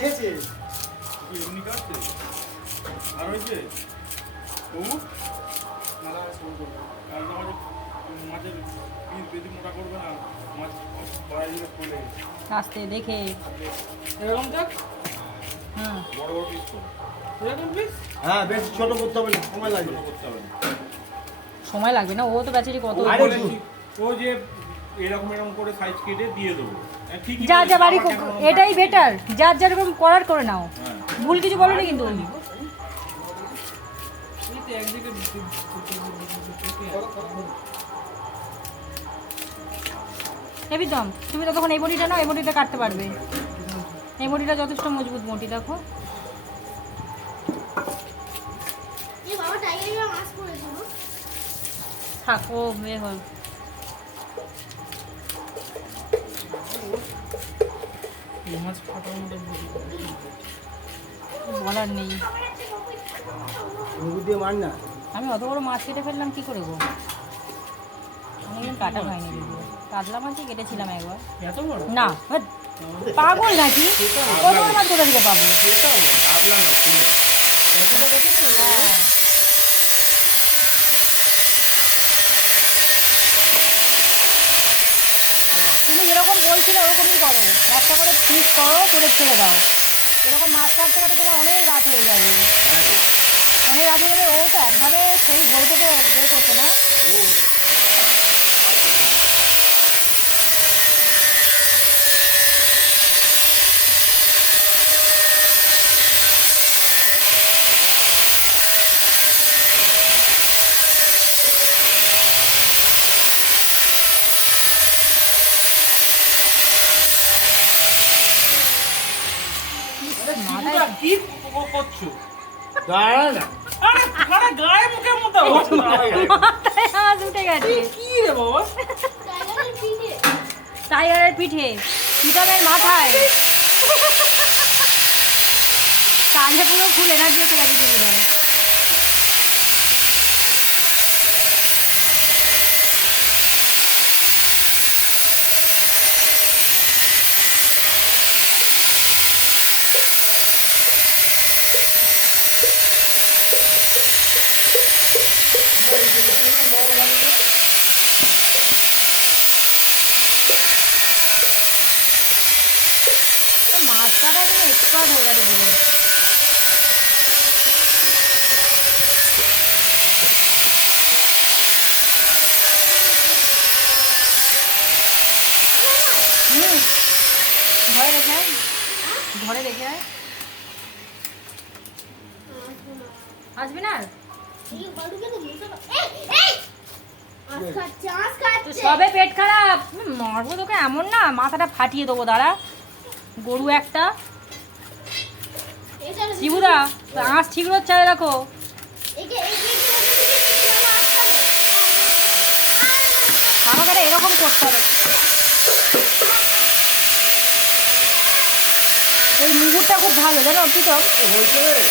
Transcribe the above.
খেয়েছে কি এমনি কাটছে আর হয়েছে ও মালা ফোন করবো আর আমাদের মাছের পিস বেশি মোটা করবে না মাছ বাড়াই দিলে খোলে আস্তে দেখে। এরকম দেখ বড় বড় পিস করো এরকম পিস হ্যাঁ বেশ ছোট করতে হবে না, সময় লাগবে। ছোট করতে হবে না সময় লাগবে না, ও তো বেচারি কত। আরে ও যে এরকম এরকম করে সাইজ কেটে দিয়ে দেবো ঠিকই যা বলেছে, যা বাড়ি আমার কেন এটাই বেটার, যার যেরকম করার করে নাও, হ্যাঁ। ভুল কিছু বলোনি কিন্তু। এই তো একদিকে হেবি দম, তুমি তো তখন এই বডিটা নাও, এই বডিটা কাটতে পারবে। এই বডিটা যথেষ্ট মজবুত বডি, দেখো। এই বাবা টাইগাররা মাছ পড়েছিল থাক, ও মেয়ে হল। মাছ ফাটার মতো বলার নেই। মুখ দিয়ে মার না। আমি অত বড় মাছ কেটে ফেললাম কি করে গো? অনেকদিন কাটা হয়নি যদিও, কাতলা মাছই কেটেছিলাম একবার। এত বড় না হ্যাট, পাগল নাকি? কত বড় মাছ কোথা থেকে পাবো? ভাবলাম না ছিল হ্যাঁ। তুমি যেরকম বলছিলে ওরকমই করো, একটা করে পিস করো, করে ছেড়ে দাও। এরকম মাছ কাটতে কাটতে তোমার অনেক রাত হয়ে যাবে, অনেক রাত হয়ে যাবে। ও তো একভাবে সেই ভোর থেকে বের করছে না। মাথায় কি করছো দাঁড়া না। আরে আরে গায়ে মুখের মতো মাথায় হাত উঠে গেছে। কি রে বাবা টাইগারের পিঠে টাইগারের পিঠে, পিটারের মাথায়, কানে পুরো ফুল এনার্জি এসে গেছে পিটারে। মাছ কাটা তুমি এক্সপার্ট হয়ে গেছে পুরো। হুম, ঘরে রেখে আয়, ঘরে রেখে আয়। আসবি না আর? এই গলুকে তো মুছে এই আজ তো খাচ্ছে সবে পেট খারাপ, মারবো তোকে এমন না, মাথাটা ফাটিয়ে দেবো, দাঁড়া। গরু একটা। এটা শিবুদা, আঁশ ঠিক হচ্ছে রাখো। একে মাছ খাবে আমাকে এটা এরকম করতে হবে। এই মুগুরটা খুব ভালো জানো প্রীতম। হয়েছে রে।